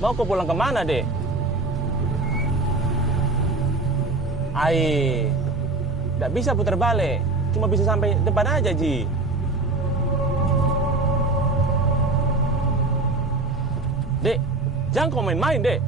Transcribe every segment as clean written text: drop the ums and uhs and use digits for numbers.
Mau kau pulang kemana, Dek? Tidak bisa putar balik. Cuma bisa sampai depan aja, Ji. Dek, jangan kau main-main, Dek.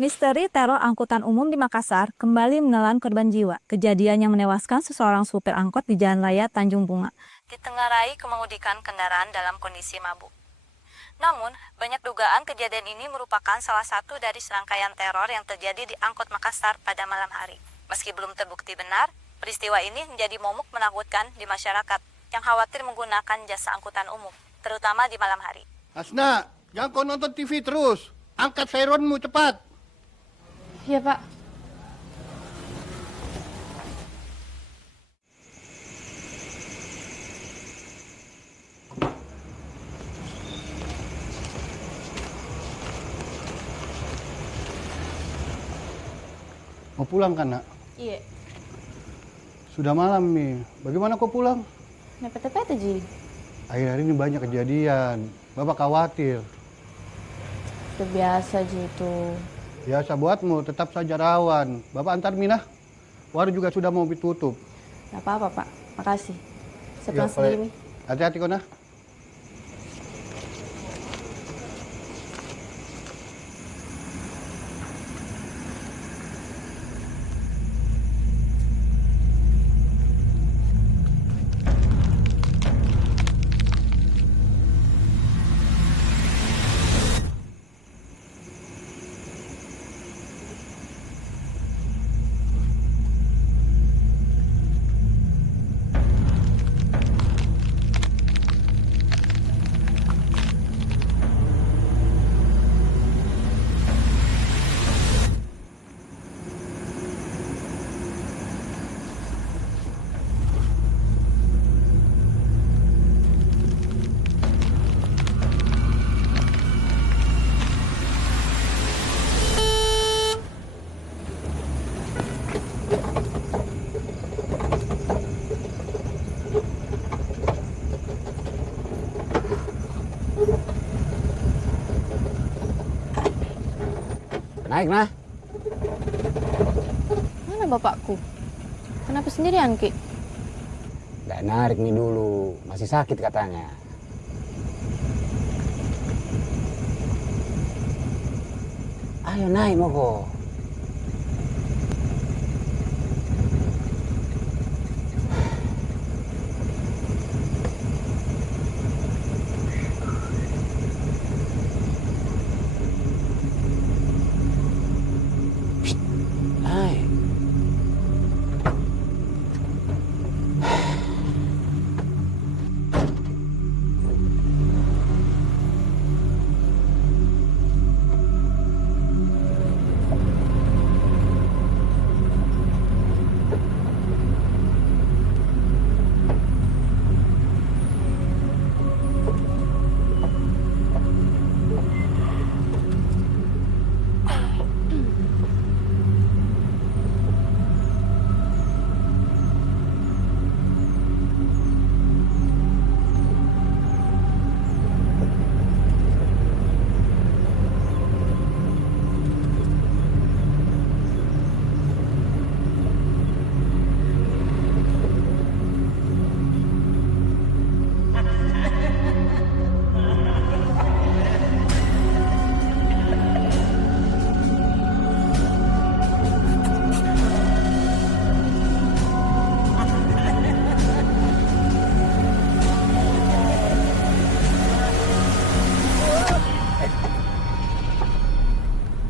Misteri teror angkutan umum di Makassar kembali menelan korban jiwa. Kejadian yang menewaskan seseorang supir angkot di Jalan Raya Tanjung Bunga ditengarai kemengemudikan kendaraan dalam kondisi mabuk. Namun, banyak dugaan kejadian ini merupakan salah satu dari serangkaian teror yang terjadi di angkot Makassar pada malam hari. Meski belum terbukti benar, peristiwa ini menjadi momok menakutkan di masyarakat yang khawatir menggunakan jasa angkutan umum, terutama di malam hari. Hasna, jangan kau nonton TV terus. Angkat sirenmu cepat. Iya, Pak. Mau pulang kan, Nak? Iya. Sudah malam nih. Bagaimana kau pulang? Nepet-nepet aja. Akhir-akhir ini banyak kejadian. Bapak khawatir. Udah biasa aja itu. Biasa buatmu, tetap saja rawan. Bapak antar Minah. Warung juga sudah mau ditutup. Gak apa-apa, Pak. Makasih. Saya pulang sendiri nih. Hati-hati kau nah. Naik nah. Mana bapakku? Kenapa sendirian, Ki? Nggak narik nih dulu, masih sakit katanya. Ayo naik Moko. Naik.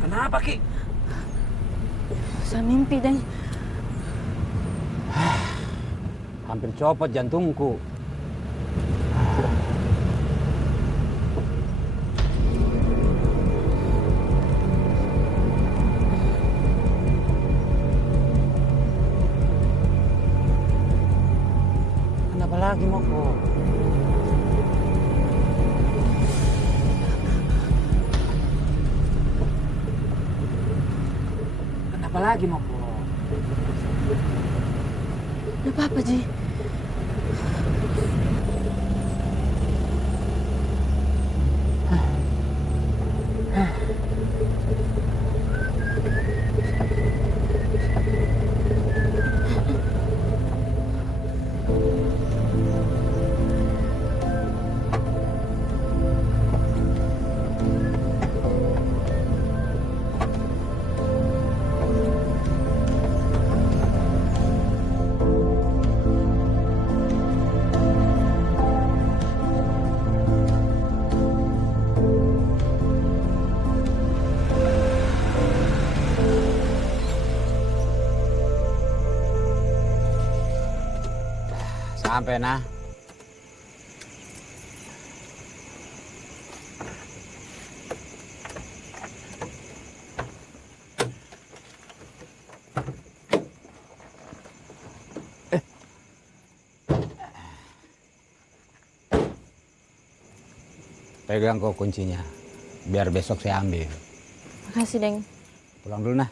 Kenapa Ki? Saya mimpi, Deng. Hampir copot jantungku. Kenapa lagi Moko? Kenapa lagi Moko? Ada apa-apa, Ji? Sampai nah. Pegang kok kuncinya, biar besok saya ambil. Makasih, Deng. Pulang dulu nah.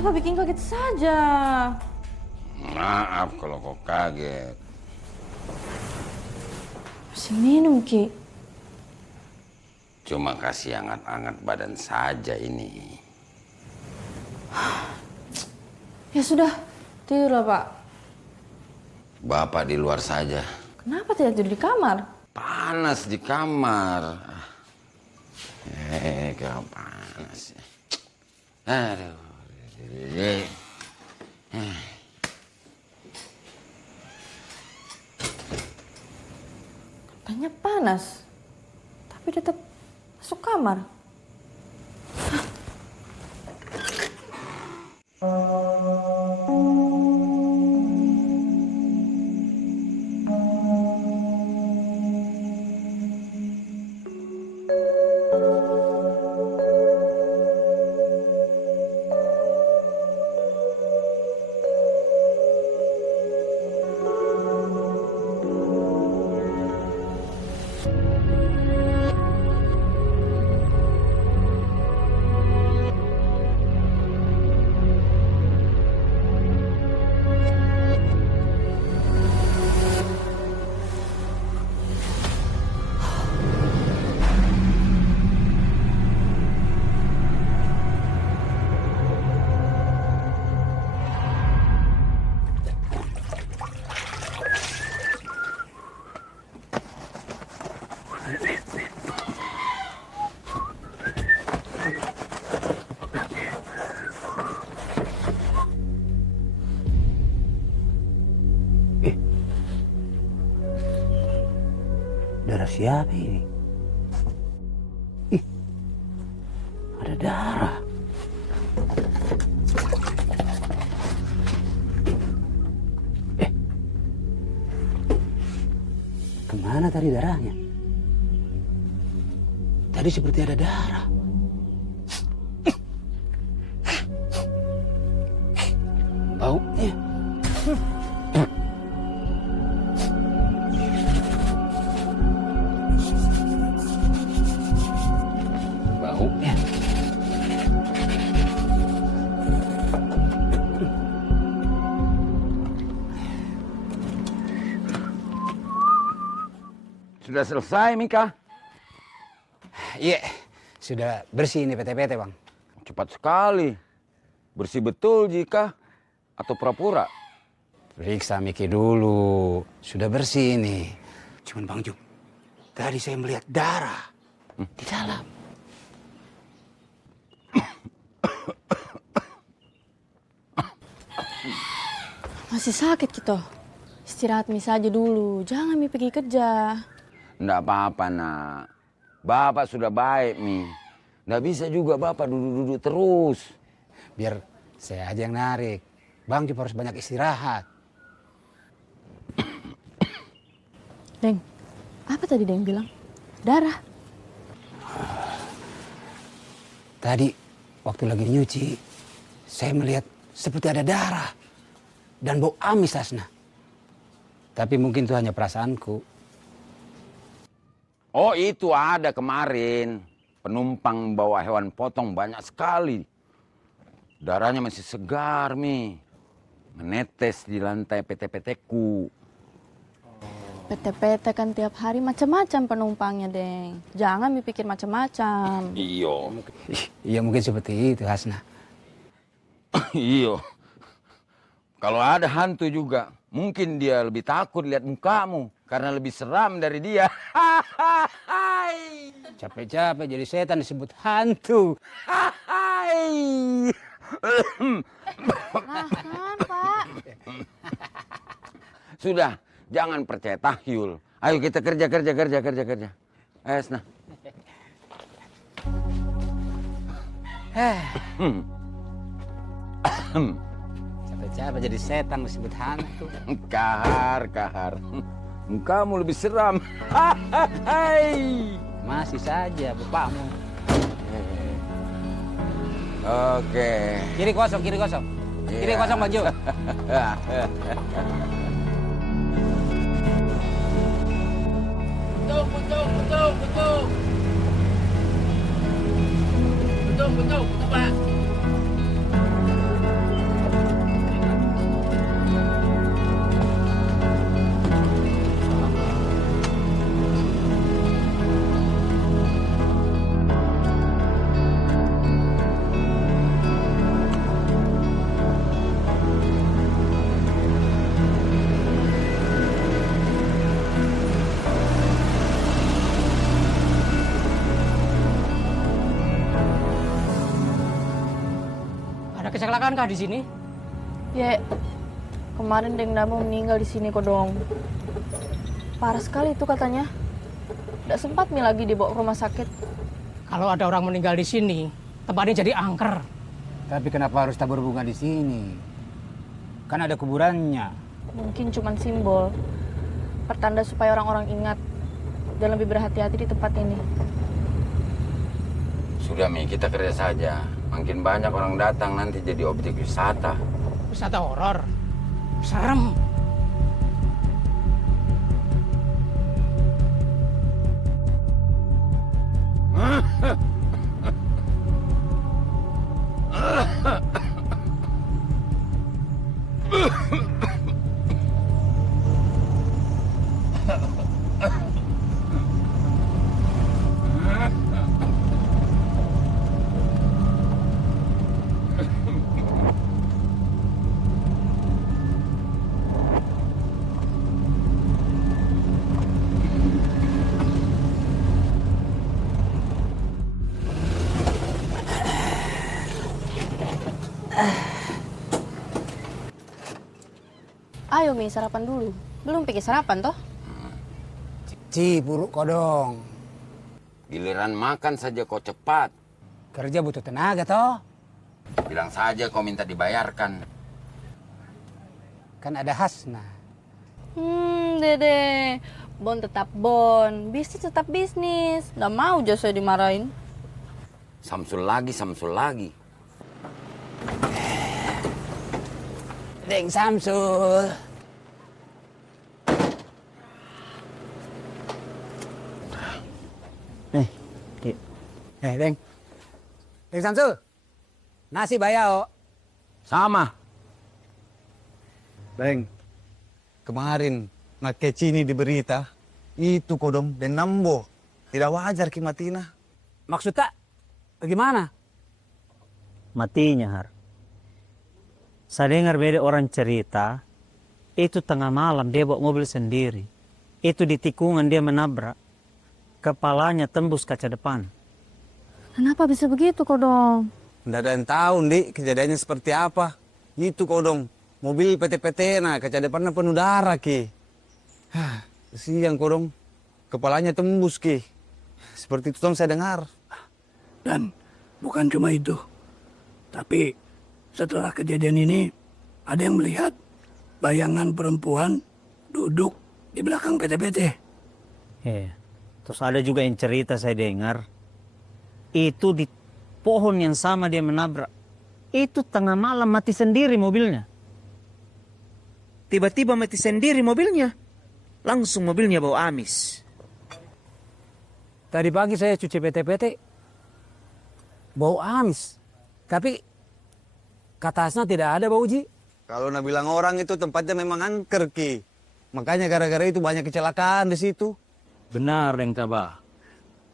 Papa bikin kaget saja. Maaf kalau kau kaget. Masih minum, Ki. Cuma kasih hangat-hangat badan saja ini. Ya sudah, tidurlah, Pak. Bapak di luar saja. Kenapa tidak tidur di kamar? Panas di kamar. Kau panas. Aduh. Katanya panas, tapi tetap masuk kamar. Darah siapa ini? Ih, ada darah. Kemana tadi darahnya? Tadi seperti ada darah. Baunya. Baunya. Sudah selesai, Mika? Iya, sudah bersih ini PT-PT, Bang. Cepat sekali. Bersih betul, Jika? Atau pura-pura? Periksa Miki dulu. Sudah bersih ini. Cuman Bang Juk, tadi saya melihat darah di dalam. Masih sakit gitu. Istirahat Mi saja dulu. Jangan Mi pergi kerja. Nggak apa-apa, nak. Bapak sudah baik, Mi. Nggak bisa juga Bapak duduk-duduk terus. Biar saya aja yang narik. Bang Juk harus banyak istirahat. Deng, apa tadi Deng bilang? Darah. Tadi waktu lagi nyuci, saya melihat seperti ada darah. Dan bau amis, Asna. Tapi mungkin itu hanya perasaanku. Oh, itu ada kemarin. Penumpang bawa hewan potong banyak sekali. Darahnya masih segar, Mi. Menetes di lantai PT-PT-ku. PT-PT kan tiap hari macam-macam penumpangnya, Deng. Jangan Mi pikir macam-macam. Iyo. Iya mungkin seperti itu, Hasna. Iyo. Kalau ada hantu juga, mungkin dia lebih takut lihat mukamu. Karena lebih seram dari dia. Capek-capek jadi setan disebut hantu. Nah, Pak. Sudah, jangan percaya tahyul. Ayo kita kerja. Ayo, nah. Capek-capek jadi setan disebut hantu. Kahar. Mukamu lebih seram. Masih saja bapakmu. Oke. Kiri kosong. Kiri kosong, Bang Juk. Betul, Pak. Ada kecelakaan kah di sini? Ya, kemarin Deng Damo meninggal di sini Kodong. Parah sekali itu katanya. Tidak sempat Mi lagi dibawa ke rumah sakit. Kalau ada orang meninggal di sini, tempatnya jadi angker. Tapi kenapa harus tabur bunga di sini? Kan ada kuburannya. Mungkin cuma simbol. Pertanda supaya orang-orang ingat dan lebih berhati-hati di tempat ini. Sudah Mi, kita kerja saja. Makin banyak orang datang nanti jadi objek wisata. Wisata horor. Serem. Ayo Mi, sarapan dulu. Belum pikir sarapan toh? Ci, buruk Kodong. Giliran makan saja kau cepat. Kerja butuh tenaga toh. Bilang saja kau minta dibayarkan. Kan ada Hasna. Dede. Bon tetap bon. Bisnis tetap bisnis. Nggak mau jasa dimarahin. Samsul lagi, Samsul lagi. Deng Samsul. Deng. Deng Samsul. Nasi bayao. Sama. Deng, kemarin nak ini di berita, itu Kodong dan Nambo. Tidak wajar Ki Matina. Maksud tak? Bagaimana? Matinya, Har. Saya dengar beda orang cerita, itu tengah malam dia bawa mobil sendiri. Itu di tikungan dia menabrak. Kepalanya tembus kaca depan. Kenapa bisa begitu Kodong? Tidak ada yang tahu, Dik, kejadiannya seperti apa. Itu Kodong, mobil PT-PT, nah kaca depannya penuh darah, Ki. Kesian Kodong, kepalanya tembus, Ki. Seperti itu Tom saya dengar. Dan bukan cuma itu. Tapi setelah kejadian ini, ada yang melihat bayangan perempuan duduk di belakang PT-PT. Terus ada juga yang cerita saya dengar, itu di pohon yang sama dia menabrak. Itu tengah malam mati sendiri mobilnya. Tiba-tiba mati sendiri mobilnya. Langsung mobilnya bau amis. Tadi pagi saya cuci PT-PT. Bau amis. Tapi kata Hasna tidak ada bau, Ji. Kalau nak bilang orang itu tempatnya memang angker, Ki. Makanya gara-gara itu banyak kecelakaan di situ. Benar, Deng Tabah.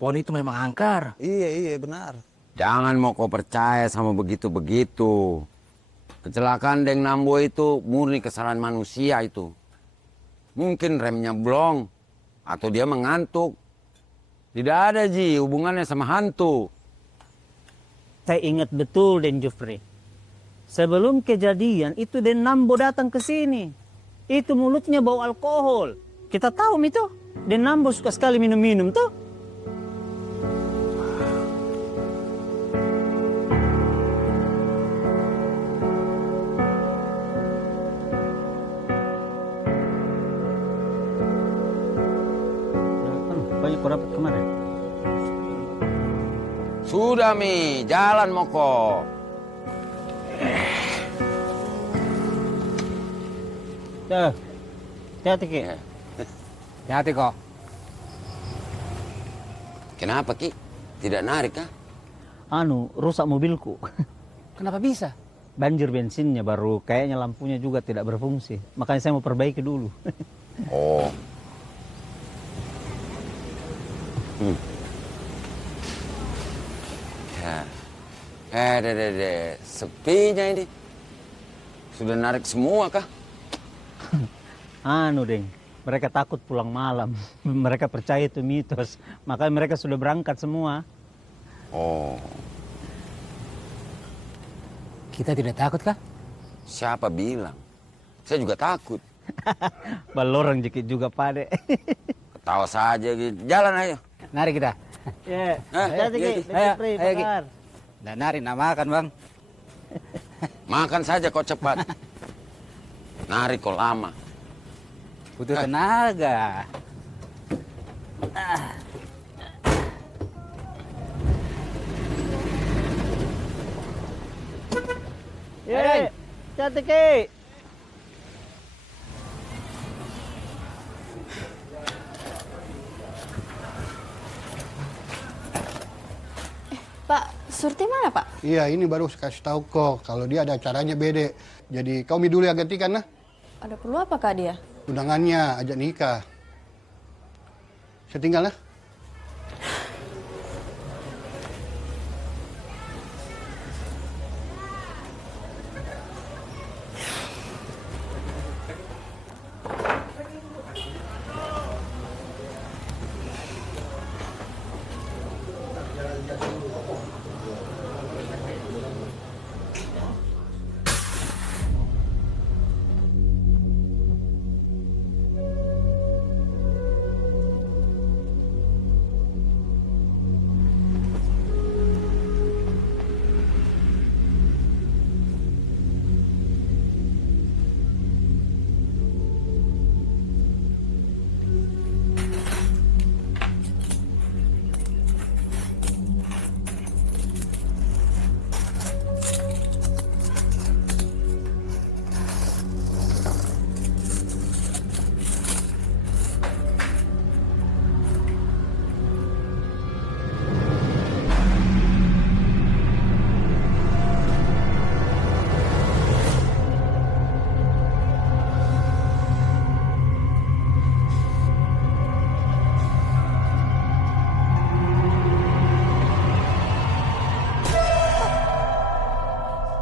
Pohon itu memang angker. Iya, benar. Jangan mau kau percaya sama begitu-begitu. Kecelakaan Deng Nambo itu murni kesalahan manusia itu. Mungkin remnya blong atau dia mengantuk. Tidak ada Ji hubungannya sama hantu. Saya ingat betul Den Jufri. Sebelum kejadian itu Den Nambo datang ke sini. Itu mulutnya bau alkohol. Kita tahu itu. Den Nambo suka sekali minum-minum tuh. Banyak kau dapat kemarin. Sudah Mi, jalan Moko. Hati-hati Ki. Hati kok. Kenapa Ki? Tidak narik kah? Rusak mobilku. Kenapa bisa? Banjir bensinnya baru kayaknya lampunya juga tidak berfungsi. Makanya saya mau perbaiki dulu. Oh. Ya. Deh. Sepinya ini. Sudah narik semua kah? Deng. Mereka takut pulang malam. Mereka percaya itu mitos. Makanya mereka sudah berangkat semua. Oh. Kita tidak takut kah? Siapa bilang? Saya juga takut. Balorang jekit juga pade. Ketawa saja gitu. Jalan ayo. Nari kita. Ya, Ayo. Dan nari nak makan bang. Makan saja kau cepat. Nari kau lama. Butuh tenaga. Ya, cantik ke. Pak, Surti mana Pak? Iya, ini baru kasih tahu kok kalau dia ada acaranya bede. Jadi kau mi dulu ya gantikan nah. Ada perlu apa Kak dia? Undangannya ajak nikah. Saya tinggal nah.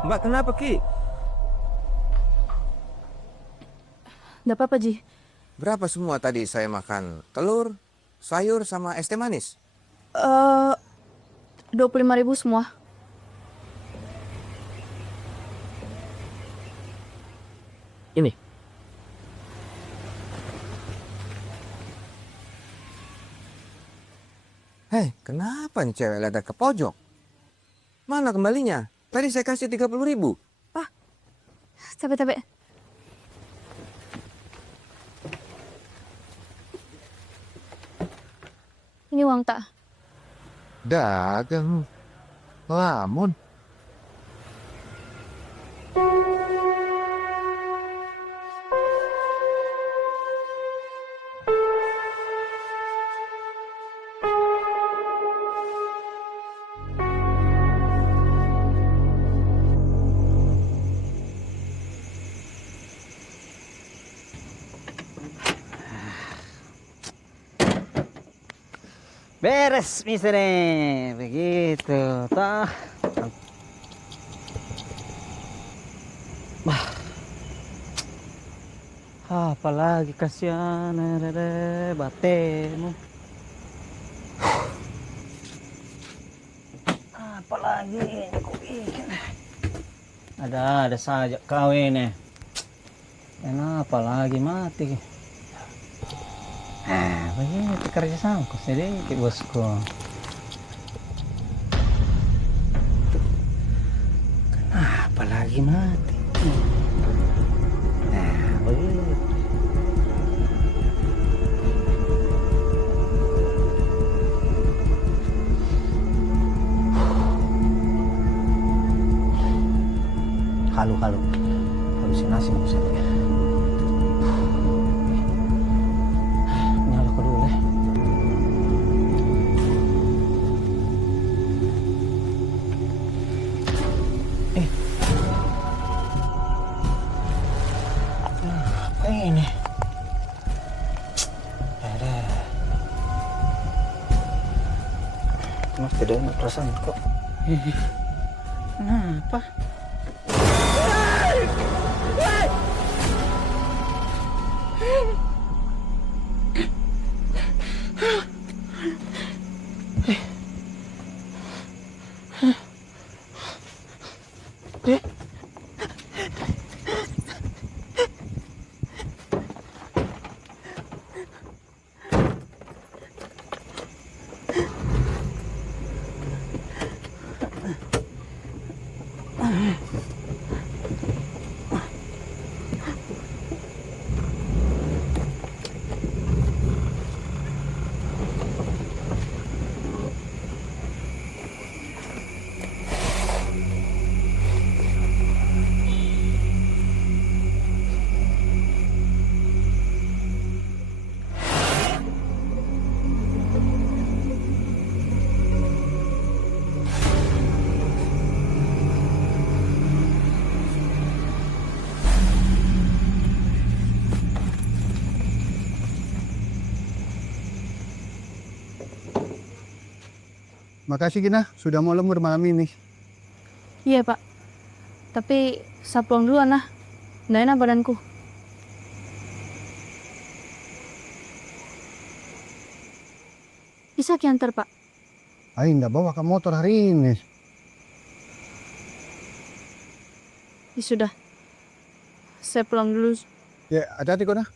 Mbak kenapa Ki? Nggak apa-apa Ji. Berapa semua tadi saya makan? Telur, sayur, sama es teh manis? 25.000 semua. Ini. Hei, kenapa nih cewek lada ke pojok? Mana kembalinya? Tadi saya kasih 30.000. Capek-capek. Ini uang tak? Dagang. Lamun. Beres misalnya begitu toh. Apalagi kasihan batemu. Apalagi aku bikin. Ada saja kau ini. Kenapa lagi mati? Begitu kerja sangkut sedikit bosku. Kenapa lagi mati? Begitu. Halusinasi maksudnya. Nyala ko dulu ya. Apa ini? Ada. Mas tidak enak perasaan kok. Kenapa? Makasih Gina, sudah mau lembur malam ini. Iya Pak, tapi saya pulang duluan lah. Nggak enak badanku. Bisa kiantar Pak? Ayo nggak bawa ke motor hari ini. Ya sudah, saya pulang dulu. Ya, hati-hati kok nah.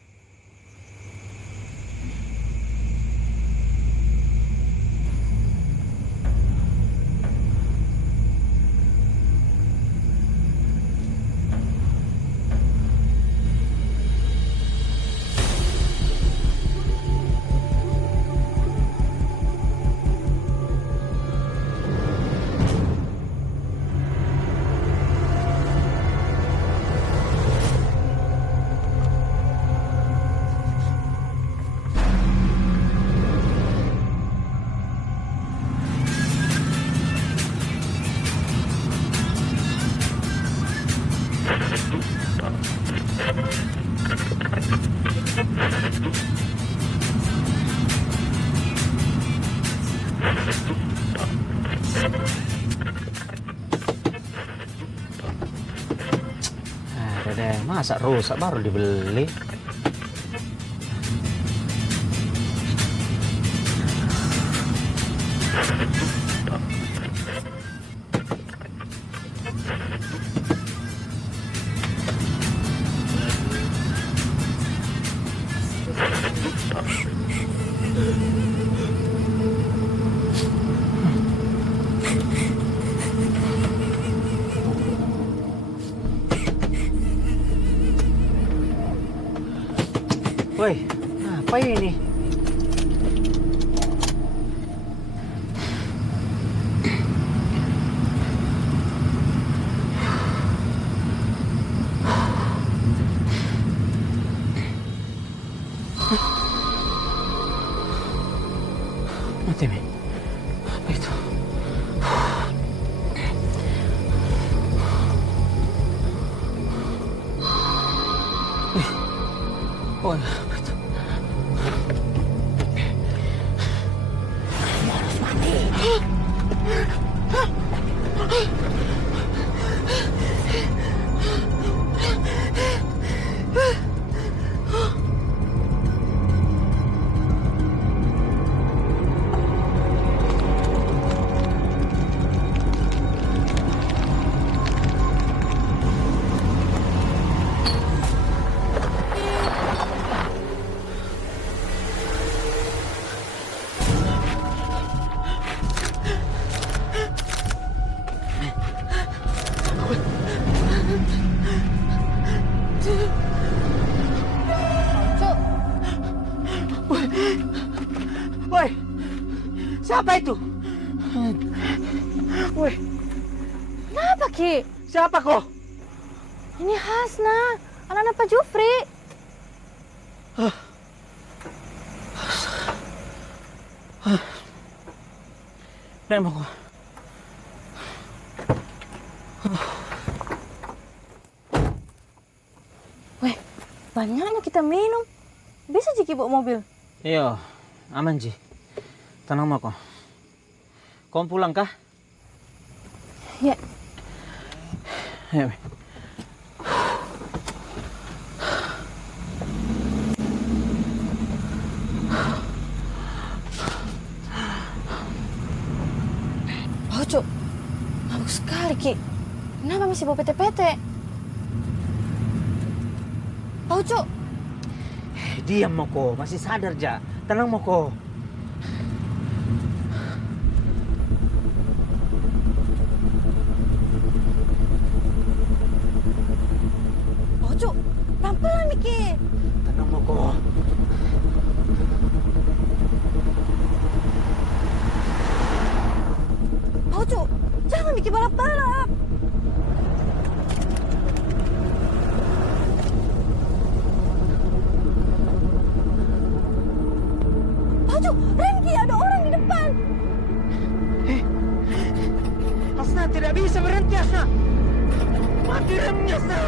Deh, masa rusak baru dibeli? Woi, apa ini? Mati, men. Apa itu? Oh, apa itu? Harus mati. Woi, siapa itu? Woi, Kenapa Ki? siapa kok? Ini Hasna, anak-anak Pak Jufri. Nek mau. Weh, banyaknya kita minum. Bisa Jiki bawa mobil? Iya, aman Ji. Tenang mau kok. Kau pulang kah? Ya. Ya, weh. Oh, Cuk. Mabuk sekali, Ki. Kenapa masih bawa PT-PT? Oh, Cuk. Diam Moko, masih sadar Ja. Tenang Moko. bisa berhenti, Hasna. Mati remnya, Hasna.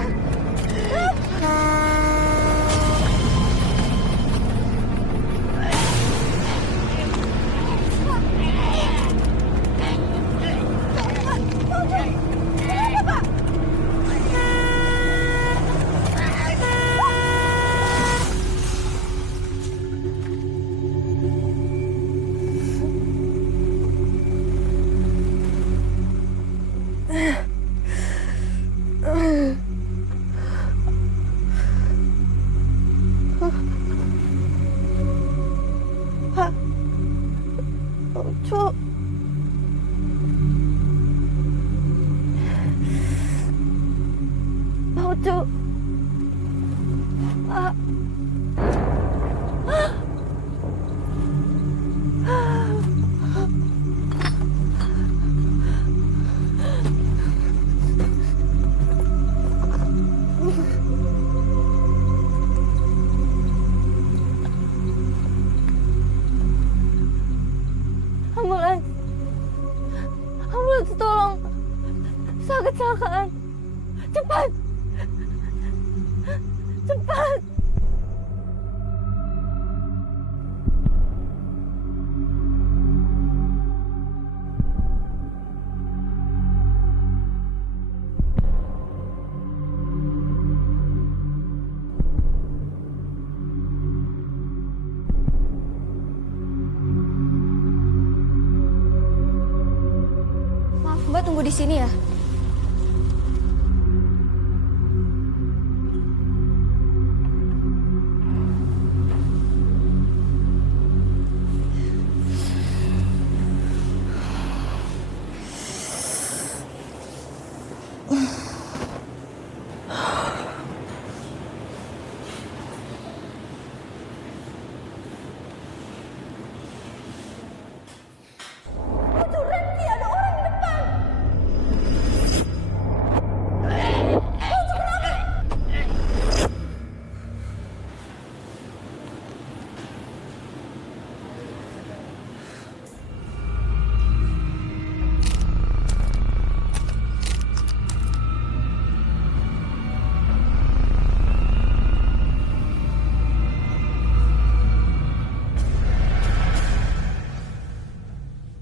Paucu. Paucu. Ambulans. Ambulans, tolong. Saya kecelakaan. Cepat. Cepat. Maaf, Mbak tunggu di sini ya.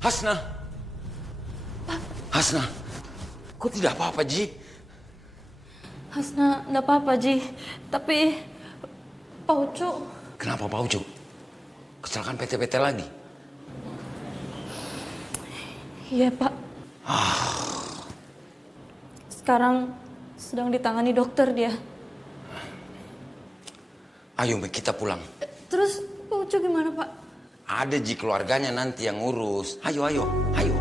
Hasna. Hasna. Kok tidak apa-apa, Ji? Hasna, enggak apa-apa, Ji. Tapi Paucu. Kenapa Paucu? Kecelakaan PT-PT lagi? Iya, Pak. Sekarang sedang ditangani dokter dia. Ayo, kita pulang. Terus Paucu gimana, Pak? Ada Ji keluarganya nanti yang ngurus. Ayo, ayo, ayo.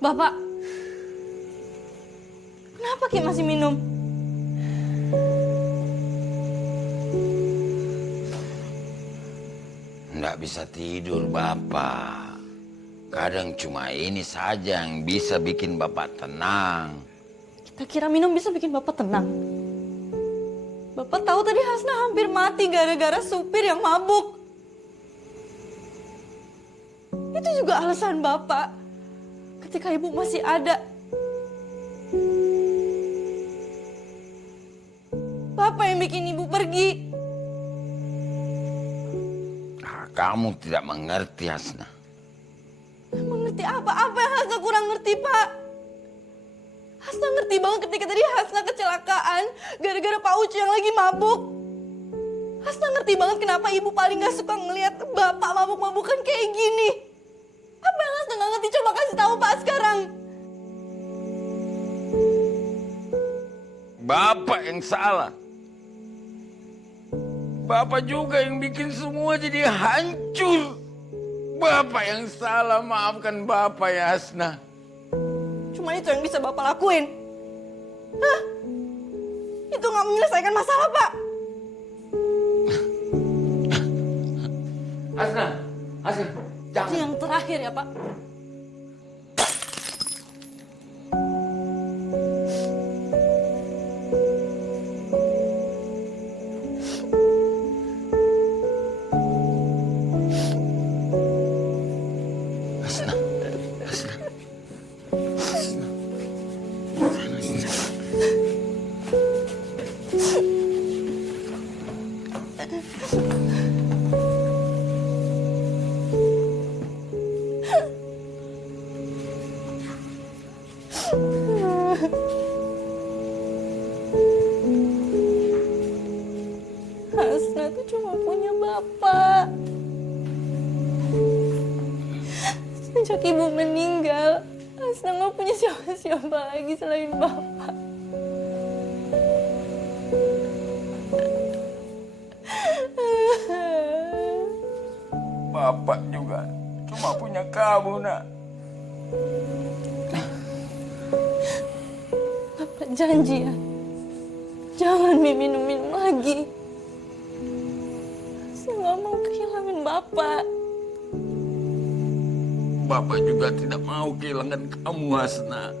Bapak, kenapa Ki masih minum? Nggak bisa tidur, Bapak. Kadang cuma ini saja yang bisa bikin Bapak tenang. Kita kira minum bisa bikin Bapak tenang. Bapak tahu tadi Hasna hampir mati gara-gara supir yang mabuk. Itu juga alasan Bapak. Ketika Ibu masih ada. Bapak yang bikin Ibu pergi. Kamu tidak mengerti, Hasna. Mengerti apa? Apa yang Hasna kurang ngerti, Pak? Hasna ngerti banget ketika tadi Hasna kecelakaan gara-gara Pak Ucu yang lagi mabuk. Hasna ngerti banget kenapa Ibu paling gak suka ngelihat Bapak mabuk-mabukan kayak gini. Apa yang Hasna gak ngerti? Coba kasih tahu Pak sekarang. Bapak yang salah. Bapak juga yang bikin semua jadi hancur. Bapak yang salah, maafkan Bapak ya Hasna. Cuma itu yang bisa Bapak lakuin. Hah? Itu gak menyelesaikan masalah, Pak. Hasna, jangan. Yang terakhir ya Pak. Hasna, Hasna. Hasna tuh cuma punya bapak. Sejak ibu meninggal, Hasna nggak punya siapa-siapa lagi selain bapak. Bapak juga cuma punya kamu, nak. Bapak janji ya, jangan minum-minum lagi. Saya nggak mau kehilangan bapak. Bapak juga tidak mau kehilangan kamu, Hasna.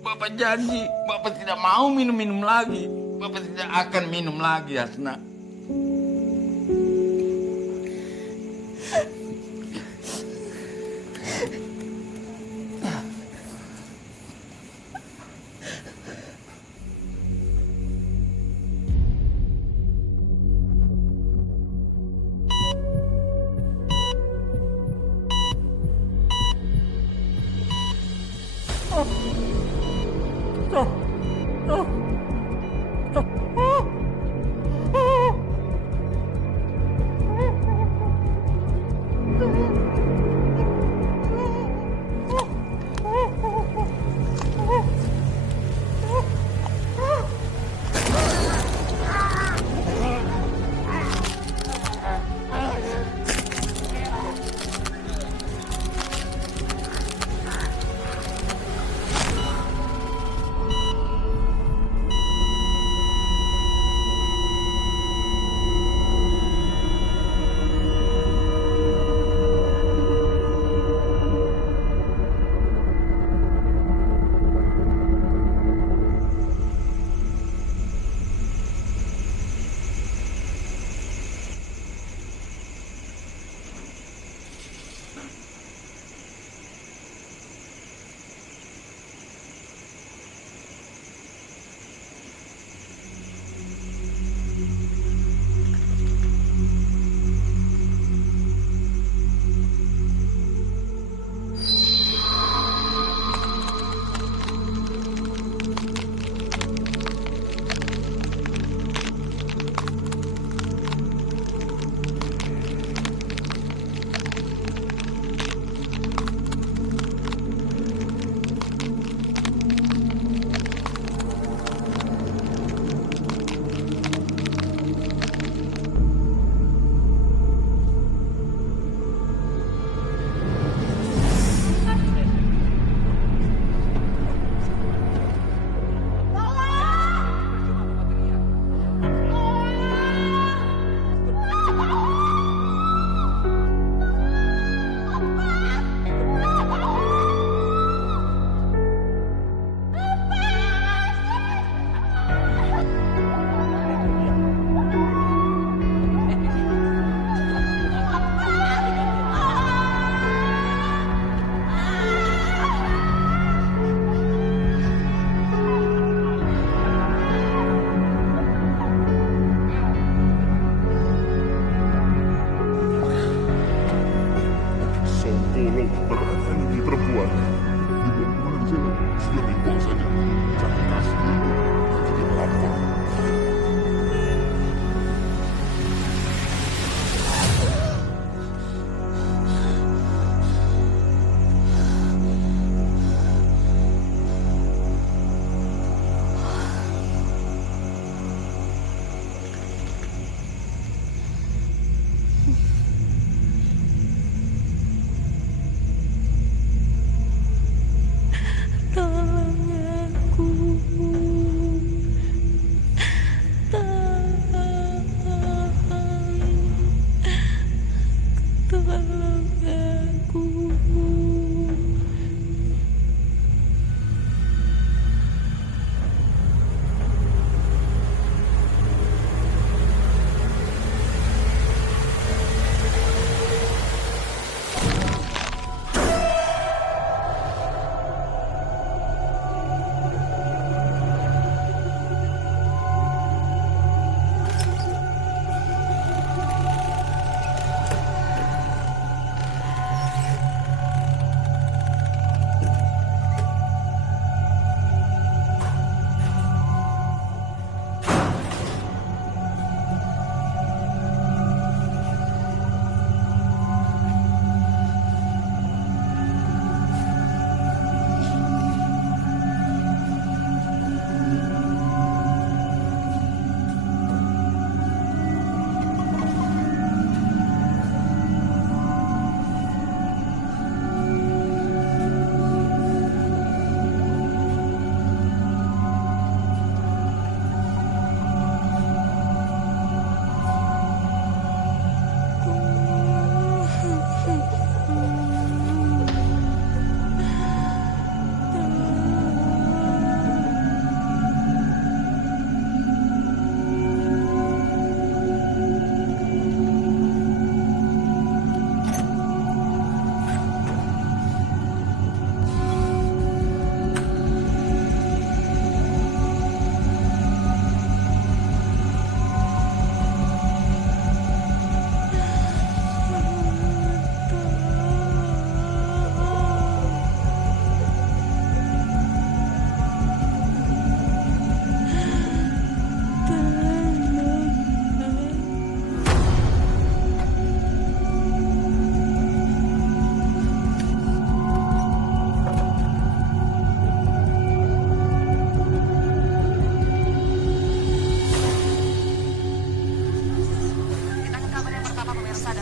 Bapak janji, Bapak tidak mau minum-minum lagi. Bapak tidak akan minum lagi, Hasna.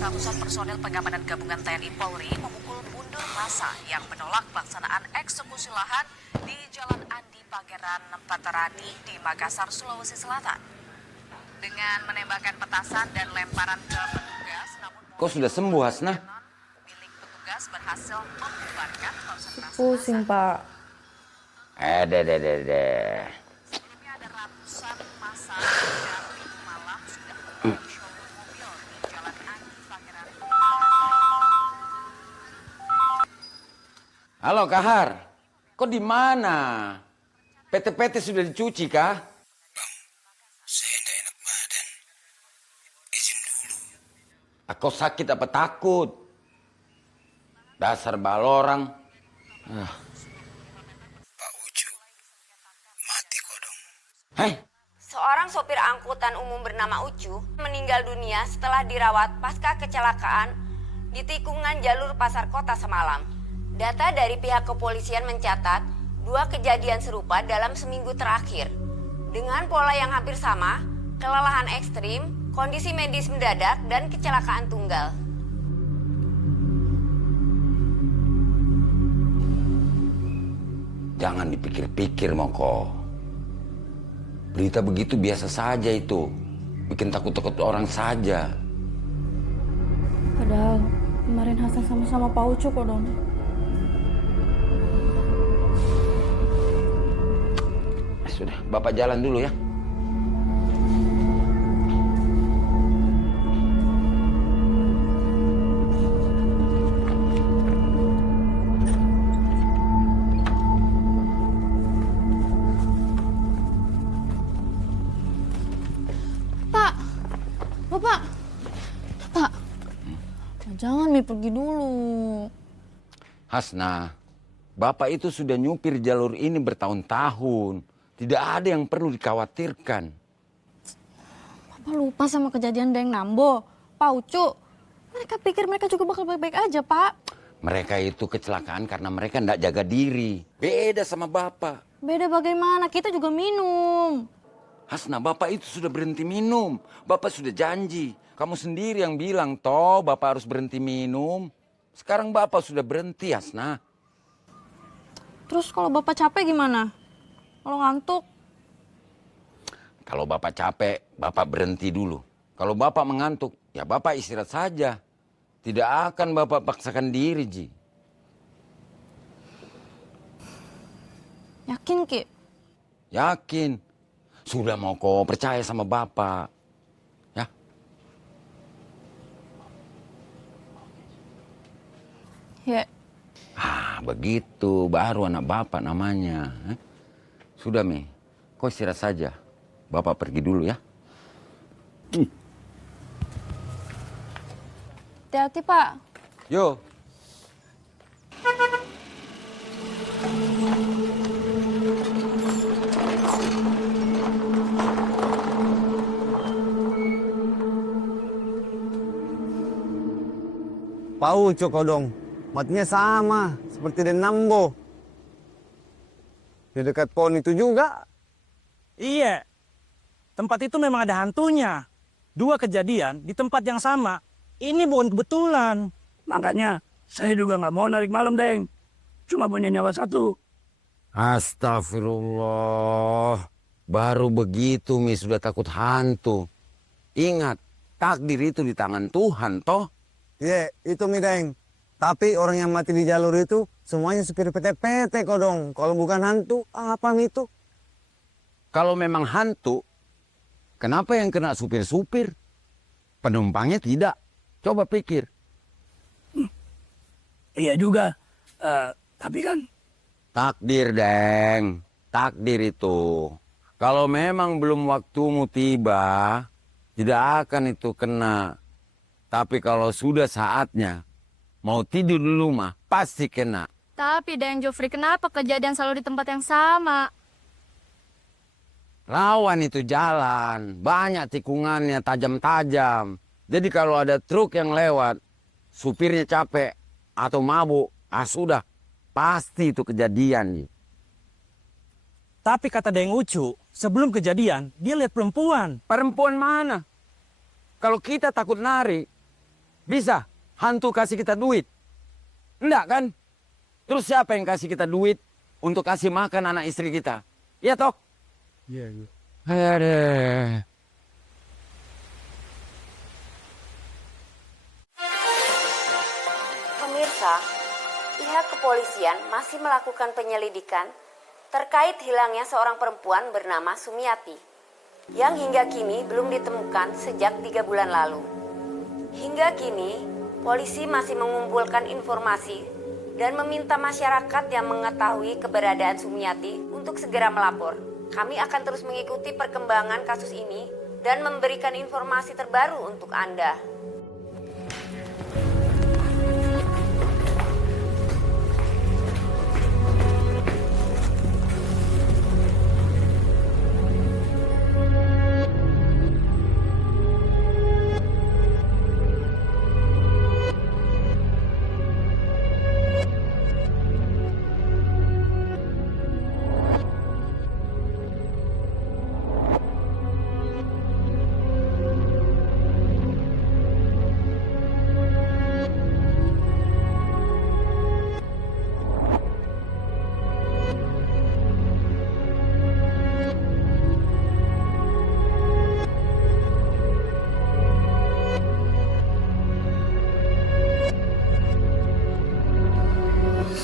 ratusan personil pengamanan gabungan TNI Polri memukul mundur massa yang menolak pelaksanaan eksekusi lahan di Jalan Andi Pangeran Patarani di Makassar, Sulawesi Selatan. Dengan menembakkan petasan dan lemparan ke petugas, namun Kau sudah sembuh, Hasna? milik petugas berhasil membubarkan konsentrasi Pusing, Pak. Deh. Sebelumnya ada ratusan massa sejak Minggu malam sudah memenuhi showroom mobil di Jalan Andi Pangeran. Halo, Kahar. Kau di mana? PT-PT sudah dicuci, kah? Saya tidak enak badan. Izin dulu. Aku sakit apa takut? Dasar balorang. Pak Ucu, mati kodong. Hei, Seorang sopir angkutan umum bernama Ucu meninggal dunia setelah dirawat pasca kecelakaan di tikungan jalur Pasar Kota semalam. Data dari pihak kepolisian mencatat 2 kejadian serupa dalam seminggu terakhir. Dengan pola yang hampir sama, kelelahan ekstrim, kondisi medis mendadak, dan kecelakaan tunggal. jangan dipikir-pikir, Moko. Berita begitu biasa saja itu. Bikin takut-takut orang saja. Padahal kemarin Hasan sama-sama Pak Ucu kok, Dong. Sudah, Bapak jalan dulu ya. Jangan Mi pergi dulu. Hasna, Bapak itu sudah nyupir jalur ini bertahun-tahun. Tidak ada yang perlu dikhawatirkan. Papa lupa sama kejadian Deng Nambo, Pak Ucu. Mereka pikir mereka juga bakal baik-baik aja, Pak. Mereka itu kecelakaan karena mereka tidak jaga diri. Beda sama Bapak. Beda bagaimana? Kita juga minum. Hasna, Bapak itu sudah berhenti minum. Bapak sudah janji. Kamu sendiri yang bilang, toh Bapak harus berhenti minum. Sekarang Bapak sudah berhenti, Hasna. Terus kalau Bapak capek gimana? Kalau ngantuk? Kalau Bapak capek, Bapak berhenti dulu. Kalau Bapak mengantuk, ya Bapak istirahat saja. Tidak akan Bapak paksakan diri, Ji. Yakin, Ki? Yakin. Sudah mau kau percaya sama Bapak. Ya. Ya. Begitu. Baru anak Bapak namanya. Sudah, Mi. Kau istirahat saja. Bapak pergi dulu ya. Hati-hati, Pak. Yo. Pak Ucu kodong, matinya sama seperti Den Nambo. Di dekat pohon itu juga. Iya, tempat itu memang ada hantunya. 2 kejadian di tempat yang sama. Ini bukan kebetulan. Makanya saya juga nggak mau narik malam, Deng. Cuma punya nyawa 1. Astagfirullah. Baru begitu, Mi, sudah takut hantu. Ingat, takdir itu di tangan Tuhan, toh. Iya, itu Mi Deng. Tapi orang yang mati di jalur itu semuanya supir PT-PT kodong. Kalau bukan hantu, apa itu? Kalau memang hantu, kenapa yang kena supir-supir? Penumpangnya tidak. Coba pikir. Iya juga. Tapi kan Takdir, Deng. Takdir itu. Kalau memang belum waktumu tiba, tidak akan itu kena. Tapi kalau sudah saatnya, mau tidur dulu mah, pasti kena. Tapi Deng Jofri, kenapa kejadian selalu di tempat yang sama? Rawan itu jalan, banyak tikungannya tajam-tajam. Jadi kalau ada truk yang lewat, supirnya capek atau mabuk, sudah, pasti itu kejadian. Tapi kata Deng Ucu, sebelum kejadian, dia lihat perempuan. Perempuan mana? Kalau kita takut nari, Bisa hantu kasih kita duit? Enggak kan? Terus siapa yang kasih kita duit untuk kasih makan anak istri kita? Iya toh? Iya, iya. Aduh. Pemirsa, pihak kepolisian masih melakukan penyelidikan terkait hilangnya seorang perempuan bernama Sumiati yang hingga kini belum ditemukan sejak 3 bulan lalu. Hingga kini, polisi masih mengumpulkan informasi dan meminta masyarakat yang mengetahui keberadaan Sumiati untuk segera melapor. Kami akan terus mengikuti perkembangan kasus ini dan memberikan informasi terbaru untuk Anda.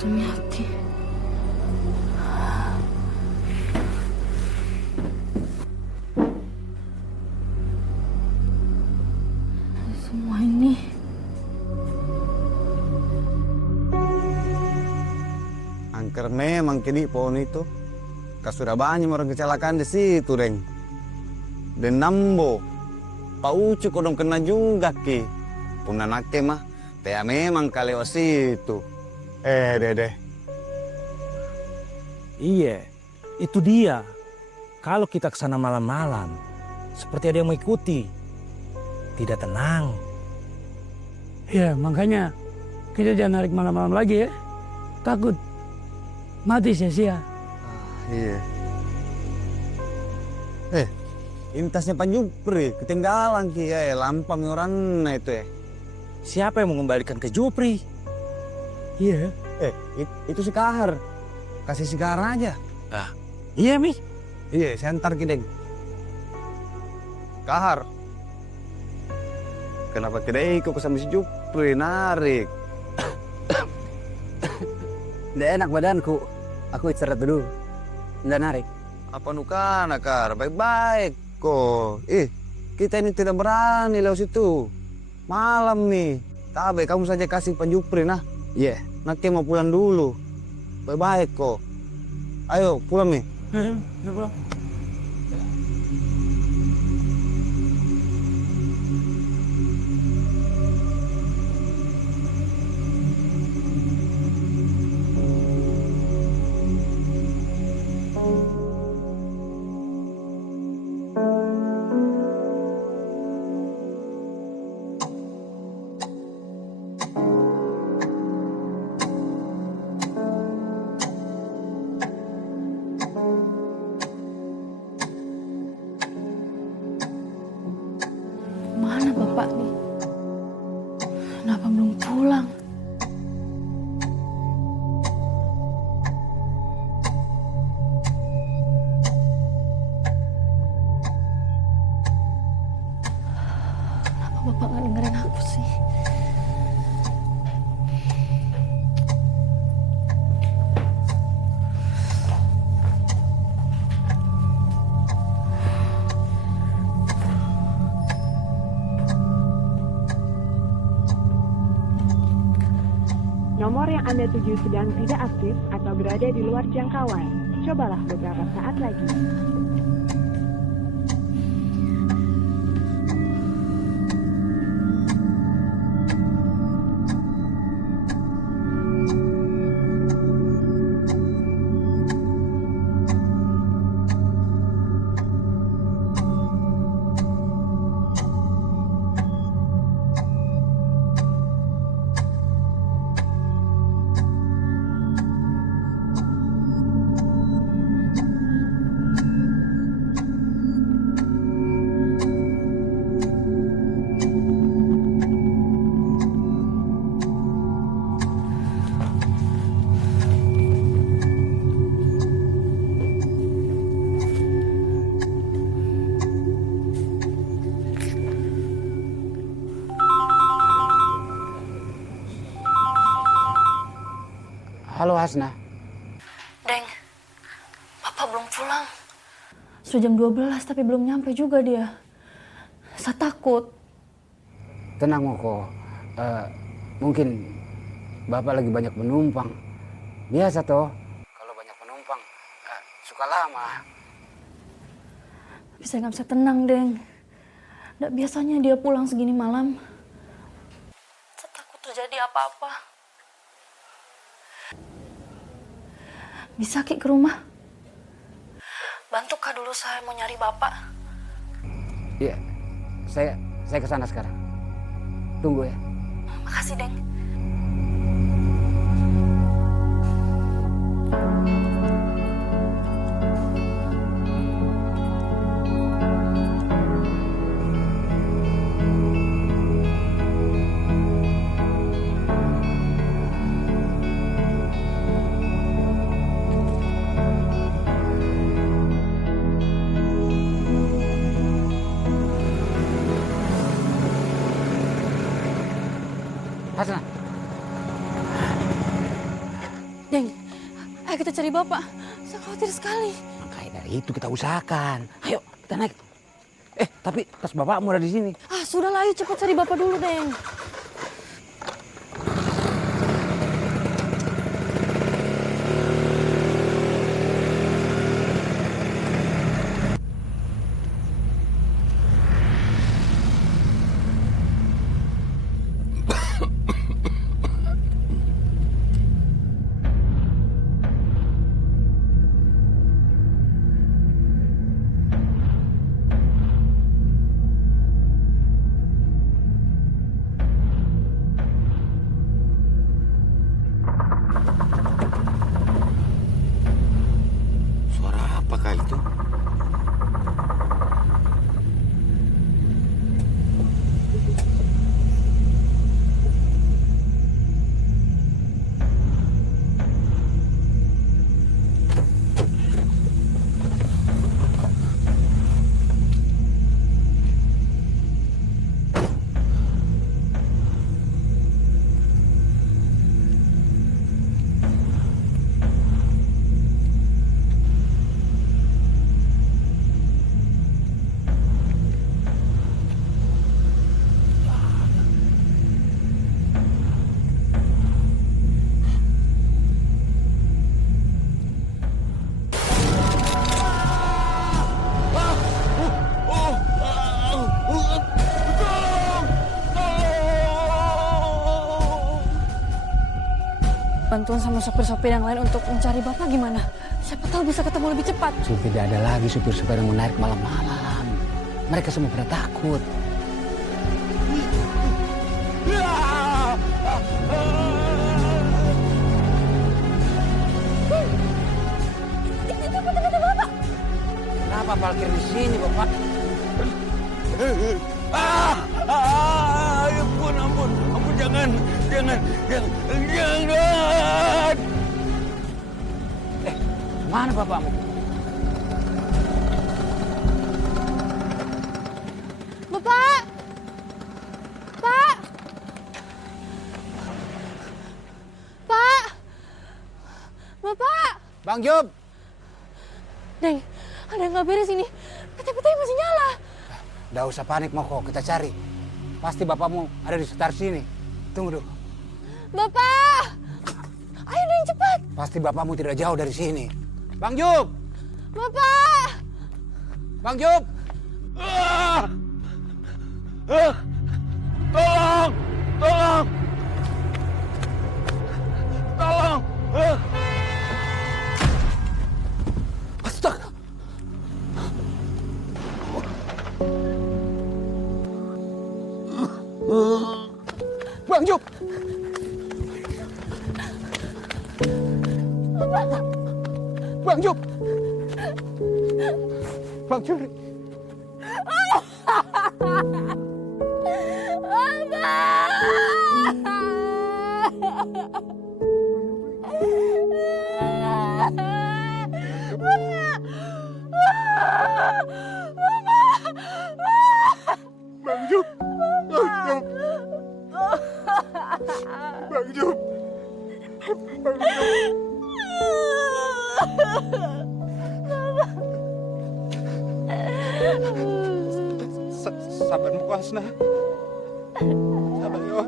Sumiati. Semua ini Angker memang kini pohon itu. Sudah banyak orang kecelakaan di situ, Deng. Dan Nambo, Pak Ucu kodong kena juga, Ki. Punanake mah, teh memang kaleo situ. Dede. Iya, itu dia. Kalau kita ke sana malam-malam, seperti ada yang mengikuti. Tidak tenang. Ya, makanya kita jangan narik malam-malam lagi ya. Takut mati sia-sia. Iya. Ini tasnya Pak Jupri, ketinggalan Ki. Lampang orang itu ya. Siapa yang mengembalikan ke Jupri? Iya. Itu si Kahar. Kasih si Kahar aja. Iya, Mi. Iya, saya antar Ki, Deng. Kahar. Kenapa tidak ikut sama si Jupri, narik? Nggak enak badanku. Aku istirahat dulu. Nggak narik. Apa nukana, Kahar? Baik-baik kok. Kita ini tidak berani lewat situ. Malam nih. Tabe, kamu saja kasih Pak Jupri, nah. Iya. Nanti mau pulang dulu. Baik-baik kok. Ayo, pulang nih. Pulang. mana bapak nih? Kenapa belum pulang? Kenapa bapak nggak dengerin aku sih? Nomor yang Anda tuju sedang tidak aktif atau berada di luar jangkauan. Cobalah beberapa saat lagi. Halo Hasna. Deng, Bapak belum pulang. Sudah jam 12 tapi belum nyampe juga dia. Saya takut. Tenang Moko. Mungkin Bapak lagi banyak penumpang. Biasa toh, kalau banyak penumpang suka lama. Tapi saya nggak bisa tenang, Deng. Nggak biasanya dia pulang segini malam. Saya takut terjadi apa-apa. Bisa Ki ke rumah? Bantu Kak dulu, saya mau nyari Bapak. Iya, saya ke sana sekarang. Tunggu ya. Makasih, Deng. Hasna. Deng, ayo kita cari Bapak. Saya khawatir sekali. Makanya dari itu kita usahakan. Ayo, kita naik. Tapi tas bapakmu ada di sini. Ah, sudahlah, ayo cepat cari Bapak dulu, Deng. Suara apakah itu? Bantuan sama sopir-sopir yang lain untuk mencari Bapak gimana? Siapa tahu bisa ketemu lebih cepat. Tidak ada lagi supir-supir yang menarik malam-malam. Mereka semua pada takut. Kenapa parkir di sini, Bapak? Ampun, jangan. Mana bapakmu? Bapak! Pak! Pak! Bapak! Bang Job! Deng, ada yang nggak beres ini. PT-PT masih nyala. Nggak usah panik, Moko. Kita cari. Pasti bapakmu ada di sekitar sini. Tunggu dulu. Bapak! Ayo Deng, cepat. Pasti bapakmu tidak jauh dari sini. Bang Job! Bapak! Bang Job! Tolong! Astaga! Bang Job! Bang Job! Bang Job! Bang Job! Bang Job! Sabar muka Hasna. Sabar yo.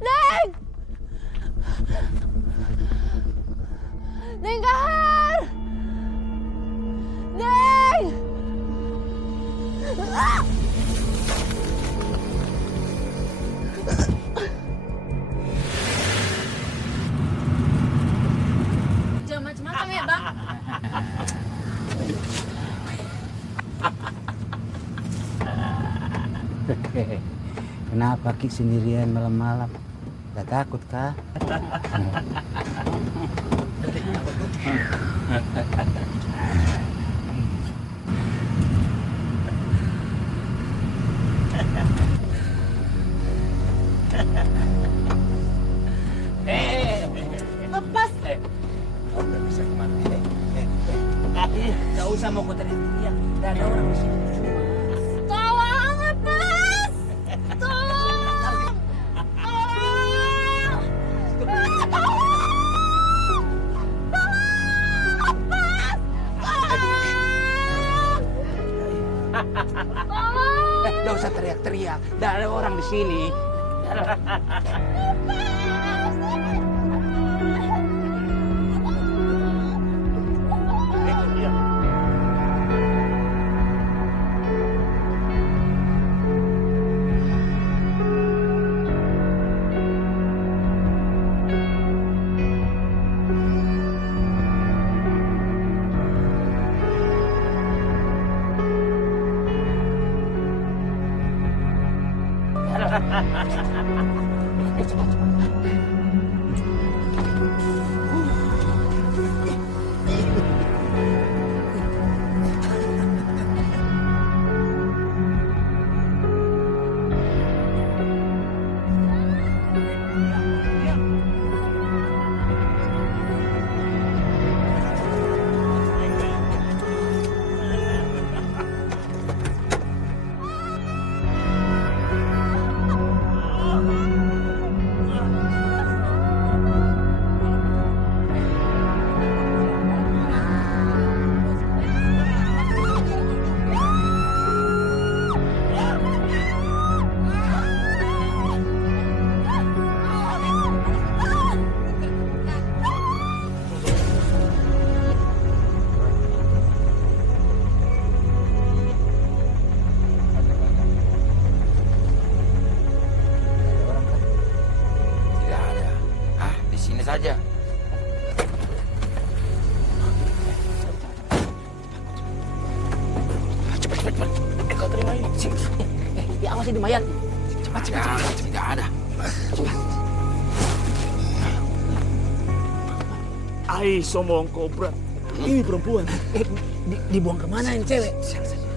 Neng! Neng Kahar! Neng! Ah! Jangan macam-macam ya, Bang. Kenapa Ki sendirian malam-malam? Gak takut kah? Lepas! Kau udah bisa kemana? Gak usah mau kau teriak-teriak. Gak ada orang di sini. Tolong, lepas! Tolong! Gak usah teriak-teriak. Gak ada orang di sini. Saja. Cepat. Kau terima ini. Awas ini mayat. Cepat. Tidak ada. Cepat. Ai, somong kobra. Ini perempuan. Dibuang kemana ini cewek?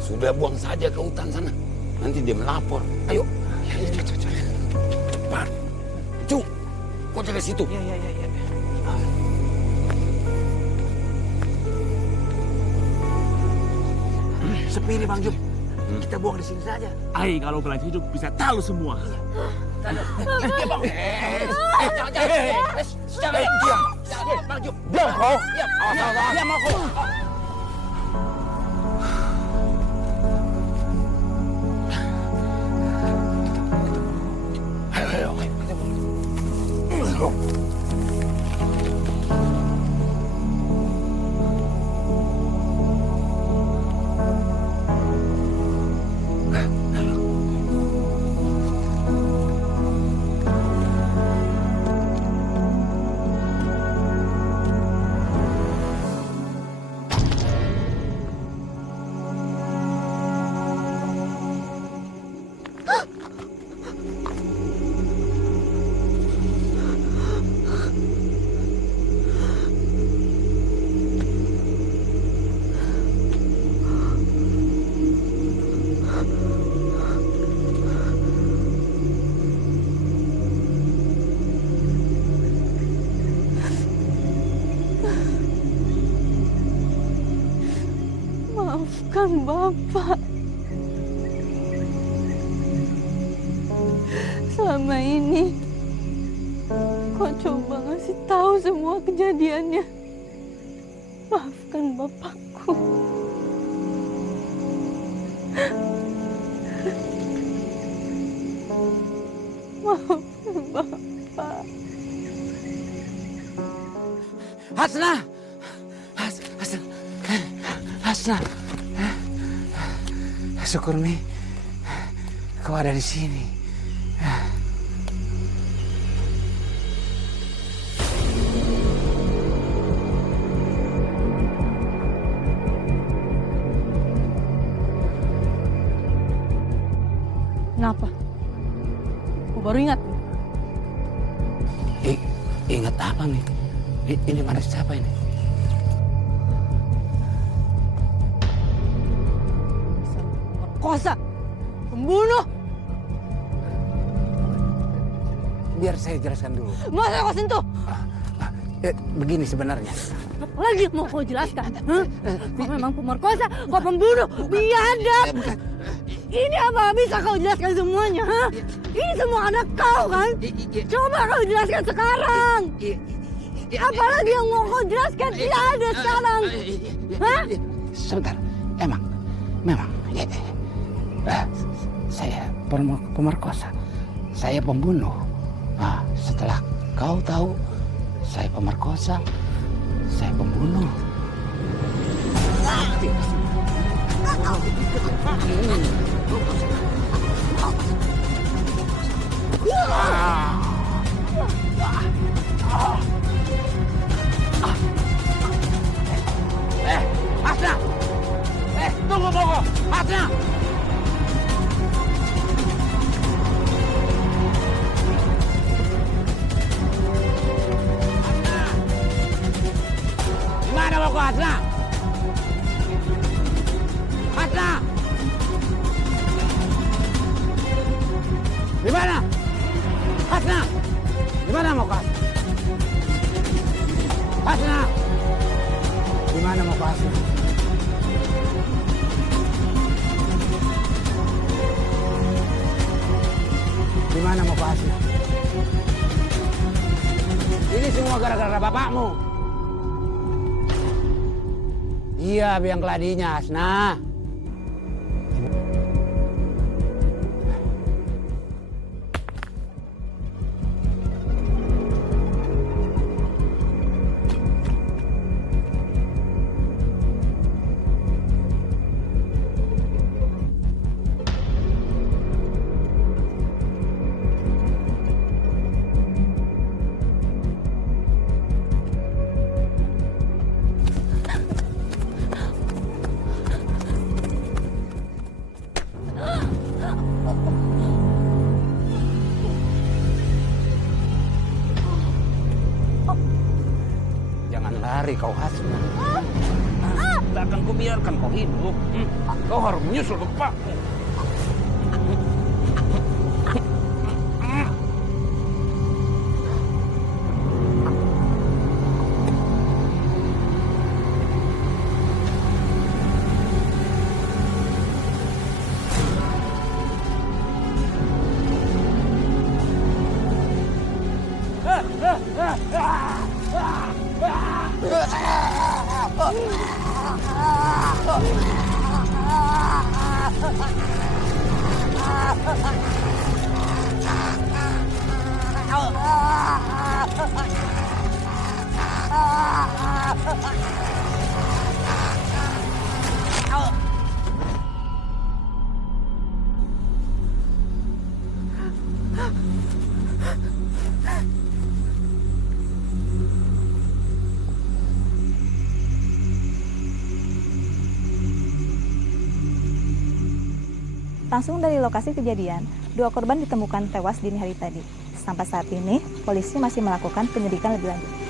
Sudah buang saja ke hutan sana. Nanti dia melapor. Ayo. Cepat. Cu, kau jaga situ. Ya. Sepi nih Bang Jum. Kita buang di sini saja. Ai, kalau kalian hidup bisa tahu semua. Jangan. Diam. Bang Jum. Diam kau. Diam aku. Maafkan Bapak. Selama ini kau coba ngasih tahu semua kejadiannya. Maafkan Bapakku. Maafkan Bapak. Hasna! Hasna! Syukur Mi, kau ada di sini. Kenapa? Aku baru ingat. Ingat apa Mi? Ini mana siapa ini? Kosa, pembunuh. Biar saya jelaskan dulu. Masa kau sentuh? Begini sebenarnya. Apa lagi mau kau jelaskan? Kau memang pemerkosa, kau pembunuh, biadab. Ini apa bisa kau jelaskan semuanya? Ha? Ini semua anak kau kan? Coba kau jelaskan sekarang. Apalagi yang mau kau jelaskan? Tidak ada sekarang. Hah? Sebentar, memang. Saya pemerkosa, saya pembunuh. Setelah kau tahu saya pemerkosa, saya pembunuh. Hasna! Tunggu! Hasna! Gimana mau kau, Hasna? Hasna! Gimana? Hasna! Gimana mau kau? Hasna! Gimana mau kau, Hasna? Gimana mau kau, Hasna? Ini semua gara-gara bapakmu. Iya, biang keladinya, Hasna. Lari kau, Hasna. Tak akan kubiarkan kau hidup. Kau harus menyusul bapakmu. Langsung dari lokasi kejadian, 2 korban ditemukan tewas dini hari tadi. Sampai saat ini, polisi masih melakukan penyelidikan lebih lanjut.